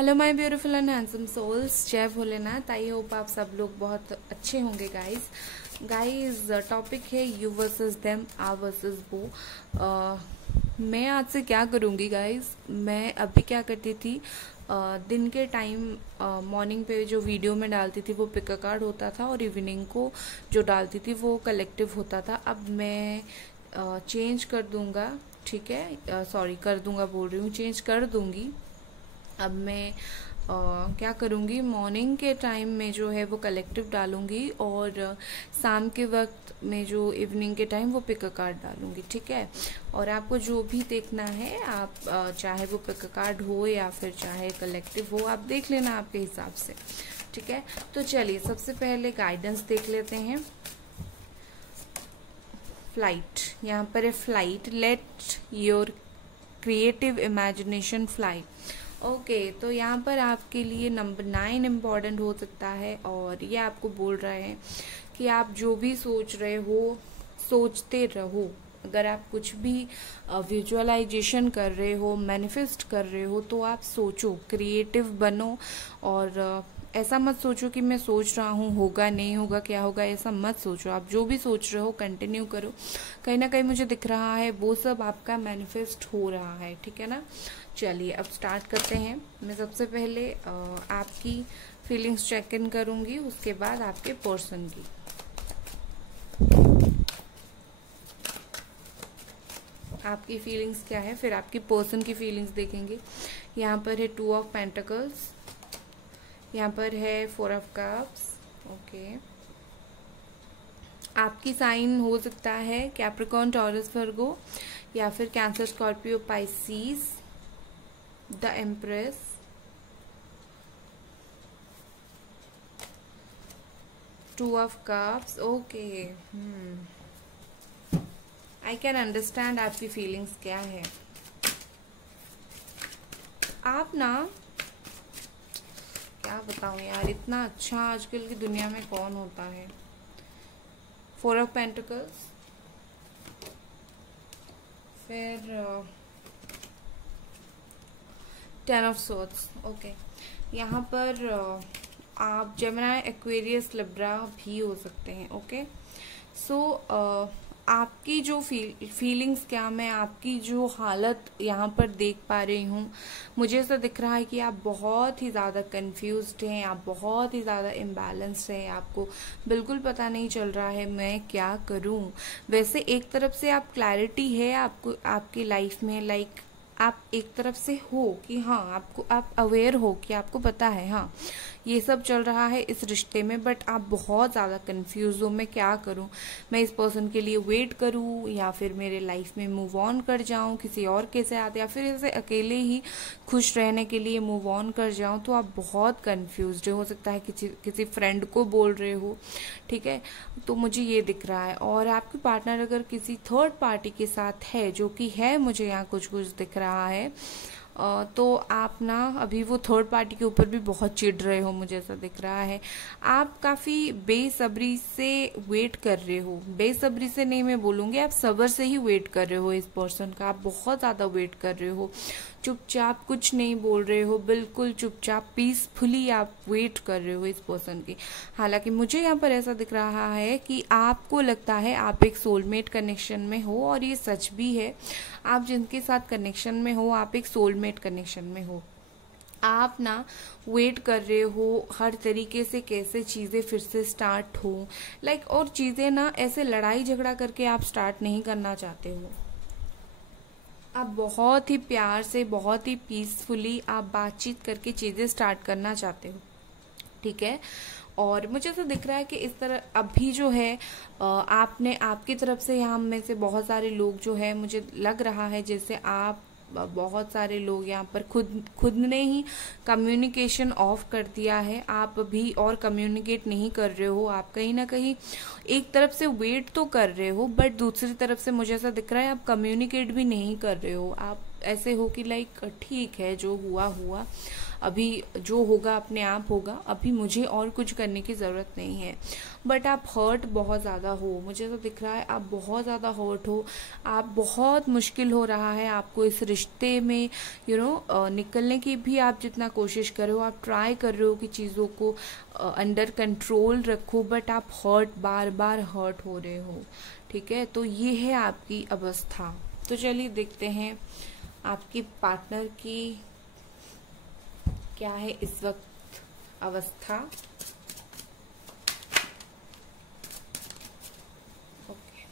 Hello my beautiful and handsome souls, Jai Bholenath. I hope आप सब लोग बहुत अच्छे होंगे। गाइस टॉपिक है यू वर्सेस देम, आ वर्सेस वो। मैं आज से क्या करूँगी गाइस, मैं अभी क्या करती थी, दिन के टाइम मॉर्निंग पे जो वीडियो में डालती थी वो पिक अ कार्ड होता था और इवनिंग को जो डालती थी वो कलेक्टिव होता था। अब मैं चेंज कर दूंगा, ठीक है, सॉरी कर दूंगा बोल रही हूँ, चेंज कर दूंगी। अब मैं क्या करूँगी, मॉर्निंग के टाइम में जो है वो कलेक्टिव डालूंगी और शाम के वक्त में जो इवनिंग के टाइम वो पिक अ कार्ड डालूंगी, ठीक है। और आपको जो भी देखना है आप चाहे वो पिक अ कार्ड हो या फिर चाहे कलेक्टिव हो, आप देख लेना आपके हिसाब से, ठीक है। तो चलिए सबसे पहले गाइडेंस देख लेते हैं। फ्लाइट, यहाँ पर है flight, let your creative imagination fly. Okay, तो यहाँ पर आपके लिए नंबर 9 इम्पॉर्टेंट हो सकता है और ये आपको बोल रहे हैं कि आप जो भी सोच रहे हो सोचते रहो। अगर आप कुछ भी विजुअलाइजेशन कर रहे हो, मैनिफेस्ट कर रहे हो, तो आप सोचो, क्रिएटिव बनो। और ऐसा मत सोचो कि मैं सोच रहा हूँ होगा नहीं होगा क्या होगा, ऐसा मत सोचो। आप जो भी सोच रहे हो कंटिन्यू करो, कहीं ना कहीं मुझे दिख रहा है वो सब आपका मैनिफेस्ट हो रहा है, ठीक है ना। चलिए अब स्टार्ट करते हैं। मैं सबसे पहले आपकी फीलिंग्स चेक इन करूंगी, उसके बाद आपके पर्सन की। आपकी फीलिंग्स क्या है, फिर आपकी पर्सन की फीलिंग्स देखेंगे। यहाँ पर है 2 ऑफ पेंटिकल्स, यहाँ पर है 4 ऑफ कप्स। ओके, आपकी साइन हो सकता है कैप्रिकॉर्न, टॉरस, वर्गो, या फिर cancer, Scorpio, Pisces, the empress, two of cups. Okay, I can understand आपकी फीलिंग्स क्या है। आप ना, क्या बताऊं यार, इतना अच्छा आजकल की दुनिया में कौन होता है। 4 ऑफ पेंटिकल्स, फिर 10 ऑफ सोर्ड्स। ओके, यहाँ पर आप जेमिनी, एक्वेरियस, लिब्रा भी हो सकते हैं। ओके, सो आपकी जो फीलिंग्स क्या, मैं आपकी जो हालत यहाँ पर देख पा रही हूँ, मुझे ऐसा दिख रहा है कि आप बहुत ही ज़्यादा कंफ्यूज्ड हैं, आप बहुत ही ज़्यादा इम्बैलेंस्ड हैं, आपको बिल्कुल पता नहीं चल रहा है मैं क्या करूँ। वैसे एक तरफ से आप क्लैरिटी है आपको आपकी लाइफ में, लाइक आप एक तरफ से हो कि हाँ, आपको आप अवेयर हो कि आपको पता है हाँ ये सब चल रहा है इस रिश्ते में, बट आप बहुत ज़्यादा कंफ्यूज हो, मैं क्या करूं, मैं इस पर्सन के लिए वेट करूं या फिर मेरे लाइफ में मूव ऑन कर जाऊं किसी और के साथ, या फिर ऐसे अकेले ही खुश रहने के लिए मूव ऑन कर जाऊं। तो आप बहुत कंफ्यूज हो सकता है किसी फ्रेंड को बोल रहे हो, ठीक है। तो मुझे ये दिख रहा है। और आपके पार्टनर अगर किसी थर्ड पार्टी के साथ है, जो कि है, मुझे यहाँ कुछ कुछ दिख रहा है, तो आप ना अभी वो थर्ड पार्टी के ऊपर भी बहुत चिढ़ रहे हो, मुझे ऐसा दिख रहा है। आप काफ़ी बेसब्री से वेट कर रहे हो, बेसब्री से नहीं मैं बोलूँगी, आप सब्र से ही वेट कर रहे हो इस पर्सन का। आप बहुत ज़्यादा वेट कर रहे हो, चुपचाप कुछ नहीं बोल रहे हो, बिल्कुल चुपचाप पीसफुली आप वेट कर रहे हो इस पर्सन की। हालांकि मुझे यहाँ पर ऐसा दिख रहा है कि आपको लगता है आप एक सोलमेट कनेक्शन में हो, और ये सच भी है। आप जिनके साथ कनेक्शन में हो, आप एक सोलमेट कनेक्शन में हो। आप ना वेट कर रहे हो हर तरीके से कैसे चीज़ें फिर से स्टार्ट हो, लाइक, और चीज़ें ना ऐसे लड़ाई झगड़ा करके आप स्टार्ट नहीं करना चाहते हो। आप बहुत ही प्यार से, बहुत ही पीसफुली आप बातचीत करके चीज़ें स्टार्ट करना चाहते हो, ठीक है। और मुझे ऐसा दिख रहा है कि इस तरह अभी जो है आपने, आपकी तरफ से यहाँ में से बहुत सारे लोग जो है, मुझे लग रहा है जैसे आप, बहुत सारे लोग यहाँ पर खुद ने ही कम्युनिकेशन ऑफ कर दिया है। आप अभी और कम्युनिकेट नहीं कर रहे हो, आप कहीं ना कहीं एक तरफ से वेट तो कर रहे हो, बट दूसरी तरफ से मुझे ऐसा दिख रहा है आप कम्युनिकेट भी नहीं कर रहे हो। आप ऐसे हो कि लाइक ठीक है, जो हुआ हुआ, अभी जो होगा अपने आप होगा, अभी मुझे और कुछ करने की ज़रूरत नहीं है। बट आप हर्ट बहुत ज़्यादा हो, मुझे तो दिख रहा है आप बहुत ज़्यादा हर्ट हो, आप बहुत मुश्किल हो रहा है आपको इस रिश्ते में निकलने की भी। आप जितना कोशिश कर रहे हो, आप ट्राई कर रहे हो कि चीज़ों को अंडर कंट्रोल रखो, बट आप बार बार हर्ट हो रहे हो। ठीक है, तो ये है आपकी अवस्था। तो चलिए देखते हैं आपकी पार्टनर की क्या है इस वक्त अवस्था। ओके,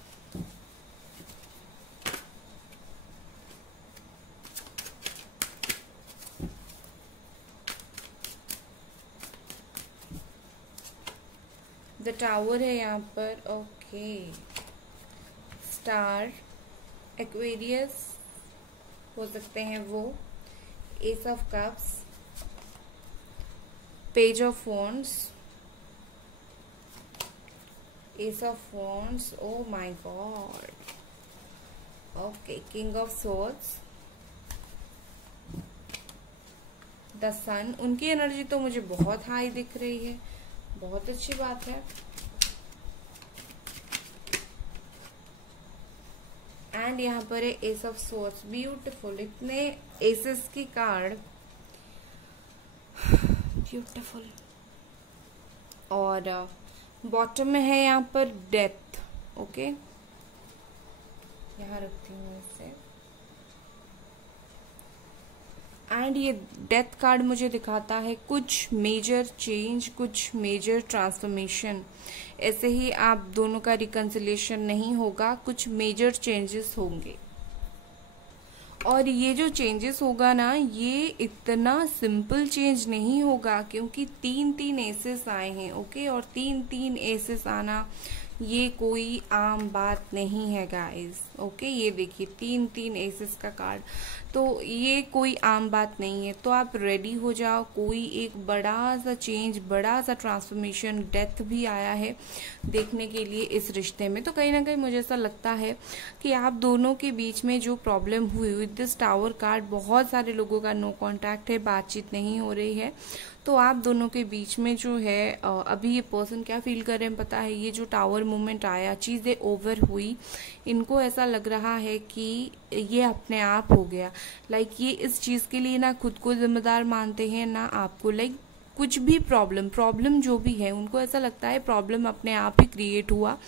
द टावर है यहाँ पर। ओके, स्टार, एक्वेरियस हो सकते हैं वो, ace of cups, page of wands, ace of wands, O my God. Okay, king of swords, the sun. उनकी एनर्जी तो मुझे बहुत हाई दिख रही है, बहुत अच्छी बात है। एंड यहाँ पर है एस ऑफ सोर्ड्स, ब्यूटिफुल। इतने एसेस की कार्ड, ब्यूटिफुल। और बॉटम में है यहाँ पर डेथ। ओके, यहाँ रखती हूँ इसे। एंड ये डेथ कार्ड मुझे दिखाता है कुछ मेजर चेंज, कुछ मेजर ट्रांसफॉर्मेशन। ऐसे ही आप दोनों का रिकंसिलिएशन नहीं होगा, कुछ मेजर चेंजेस होंगे। और ये जो चेंजेस होगा ना, ये इतना सिंपल चेंज नहीं होगा, क्योंकि 3 एसेस आए हैं। ओके, और 3 एसेस आना ये कोई आम बात नहीं है गाइस। ओके, ये देखिए 3 एसेस का कार्ड, तो ये कोई आम बात नहीं है। तो आप रेडी हो जाओ, कोई एक बड़ा सा चेंज, बड़ा सा ट्रांसफॉर्मेशन, डेथ भी आया है देखने के लिए इस रिश्ते में। तो कहीं ना कहीं मुझे ऐसा लगता है कि आप दोनों के बीच में जो प्रॉब्लम हुई विद दिस टावर कार्ड, बहुत सारे लोगों का नो कांटेक्ट है, बातचीत नहीं हो रही है। तो आप दोनों के बीच में जो है अभी ये पर्सन क्या फील कर रहे हैं पता है, ये जो टावर मूवमेंट आया, चीज़ें ओवर हुई, इनको ऐसा लग रहा है कि ये अपने आप हो गया। लाइक ये इस चीज़ के लिए ना खुद को जिम्मेदार मानते हैं ना आपको। लाइक कुछ भी प्रॉब्लम जो भी है, उनको ऐसा लगता है प्रॉब्लम अपने आप ही क्रिएट हुआ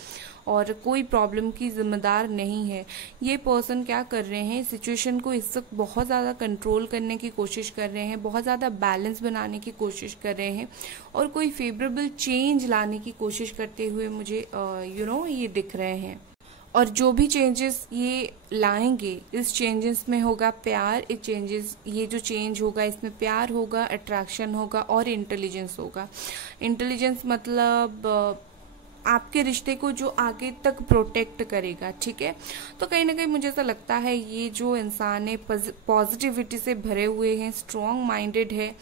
और कोई प्रॉब्लम की जिम्मेदार नहीं है। ये पर्सन क्या कर रहे हैं, सिचुएशन को इस वक्त बहुत ज़्यादा कंट्रोल करने की कोशिश कर रहे हैं, बहुत ज़्यादा बैलेंस बनाने की कोशिश कर रहे हैं और कोई फेवरेबल चेंज लाने की कोशिश करते हुए मुझे ये दिख रहे हैं। और जो भी चेंजेस ये लाएंगे, इस चेंजेस में होगा प्यार। ये जो चेंज होगा इसमें प्यार होगा, अट्रैक्शन होगा और इंटेलिजेंस होगा। इंटेलिजेंस मतलब आपके रिश्ते को जो आगे तक प्रोटेक्ट करेगा। ठीक है, तो कहीं ना कहीं मुझे ऐसा लगता है ये जो इंसान है पॉजिटिविटी से भरे हुए हैं, स्ट्रॉन्ग माइंडेड है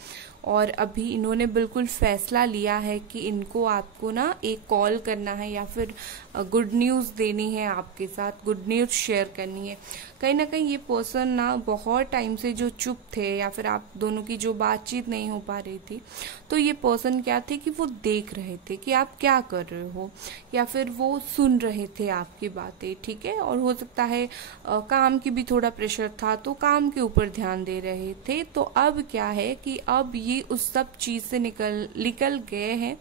और अभी इन्होंने बिल्कुल फैसला लिया है कि इनको आपको ना एक कॉल करना है या फिर गुड न्यूज़ देनी है, आपके साथ गुड न्यूज़ शेयर करनी है। कहीं ना कहीं ये पर्सन ना बहुत टाइम से जो चुप थे या फिर आप दोनों की जो बातचीत नहीं हो पा रही थी, तो ये पर्सन क्या थे कि वो देख रहे थे कि आप क्या कर रहे हो या फिर वो सुन रहे थे आपकी बातें। ठीक है, और हो सकता है काम की भी थोड़ा प्रेशर था तो काम के ऊपर ध्यान दे रहे थे। तो अब क्या है कि अब ये उस सब चीज़ से निकल गए हैं।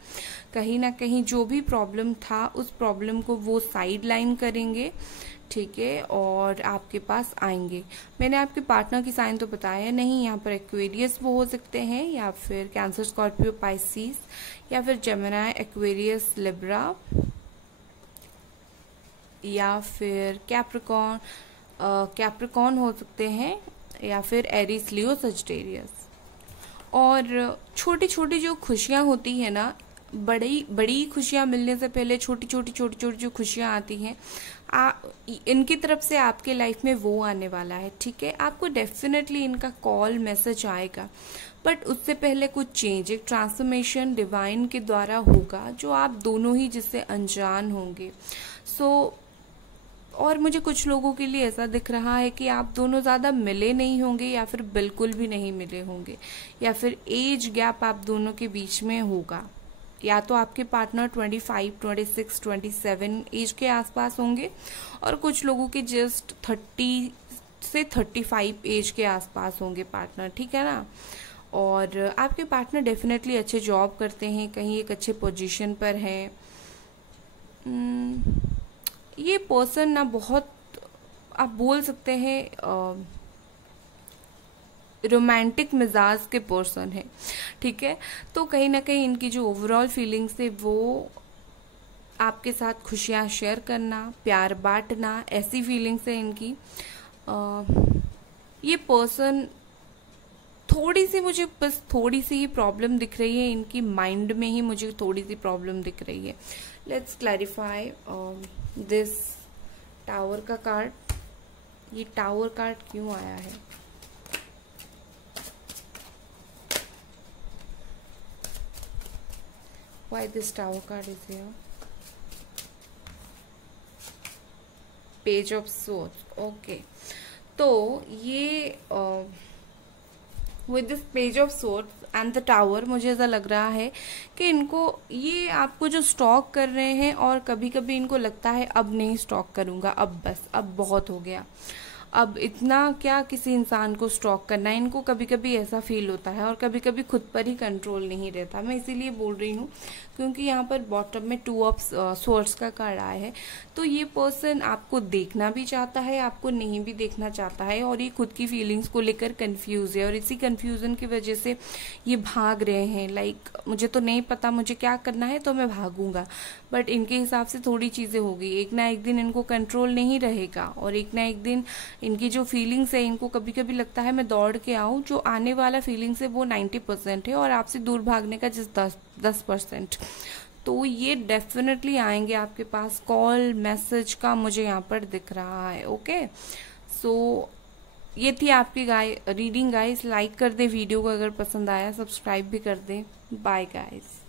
कहीं ना कहीं जो भी प्रॉब्लम था उस प्रॉब्लम को वो साइड लाइन करेंगे। ठीक है, और आपके पास आएंगे। मैंने आपके पार्टनर की साइन तो बताया है नहीं, यहाँ पर एक्वेरियस वो हो सकते हैं या फिर कैंसर, स्कॉर्पियो, पाइसिस या फिर जेमिनी, एक्वेरियस, लिब्रा या फिर कैप्रिकॉर्न हो सकते हैं या फिर एरीज, लियो, सजिटेरियस। और छोटी छोटी जो खुशियाँ होती है ना, बड़ी खुशियाँ मिलने से पहले छोटी छोटी जो खुशियाँ आती हैं इनकी तरफ से आपके लाइफ में वो आने वाला है। ठीक है, आपको डेफिनेटली इनका कॉल मैसेज आएगा, बट उससे पहले कुछ चेंज, एक ट्रांसफॉर्मेशन डिवाइन के द्वारा होगा जो आप दोनों ही जिससे अनजान होंगे। सो और मुझे कुछ लोगों के लिए ऐसा दिख रहा है कि आप दोनों ज़्यादा मिले नहीं होंगे या फिर बिल्कुल भी नहीं मिले होंगे, या फिर एज गैप आप दोनों के बीच में होगा। या तो आपके पार्टनर 25, 26, 27 एज के आसपास होंगे और कुछ लोगों के जस्ट 30 से 35 एज के आसपास होंगे पार्टनर, ठीक है ना। और आपके पार्टनर डेफिनेटली अच्छे जॉब करते हैं, कहीं एक अच्छे पोजीशन पर है। ये पर्सन ना बहुत, आप बोल सकते हैं रोमांटिक मिजाज के पर्सन है, ठीक है। तो कहीं ना कहीं इनकी जो ओवरऑल फीलिंग्स है वो आपके साथ खुशियां शेयर करना, प्यार बांटना, ऐसी फीलिंग्स है इनकी। ये पर्सन थोड़ी सी, मुझे बस थोड़ी सी ही प्रॉब्लम दिख रही है इनकी माइंड में ही, मुझे थोड़ी सी प्रॉब्लम दिख रही है। लेट्स क्लैरिफाई दिस टावर का कार्ड। ये टावर कार्ड क्यों आया है? Why this tower card is here? Page of Swords. Okay. तो ये with this Page of Swords and the Tower, मुझे ऐसा लग रहा है कि इनको, ये आपको जो स्टॉक कर रहे हैं और कभी कभी इनको लगता है अब नहीं स्टॉक करूंगा, अब बस, अब बहुत हो गया, अब इतना क्या किसी इंसान को स्टॉक करना है। इनको कभी कभी ऐसा फील होता है और कभी कभी खुद पर ही कंट्रोल नहीं रहता। मैं इसीलिए बोल रही हूँ क्योंकि यहाँ पर बॉटम में 2 ऑफ स्वॉर्ड्स का कार्ड आया है। तो ये पर्सन आपको देखना भी चाहता है, आपको नहीं भी देखना चाहता है, और ये खुद की फीलिंग्स को लेकर कंफ्यूज है और इसी कंफ्यूजन की वजह से ये भाग रहे हैं। लाइक मुझे तो नहीं पता मुझे क्या करना है तो मैं भागूंगा, बट इनके हिसाब से थोड़ी चीजें होगी। एक ना एक दिन इनको कंट्रोल नहीं रहेगा और एक ना एक दिन इनकी जो फीलिंग्स है, इनको कभी कभी लगता है मैं दौड़ के आऊं, जो आने वाला फीलिंग्स है वो 90% है और आपसे दूर भागने का जिस 10%। तो ये डेफिनेटली आएंगे आपके पास, कॉल मैसेज का मुझे यहाँ पर दिख रहा है। ओके, सो ये थी आपकी रीडिंग गाइस। लाइक कर दे वीडियो को अगर पसंद आया, सब्सक्राइब भी कर दे। Bye guys.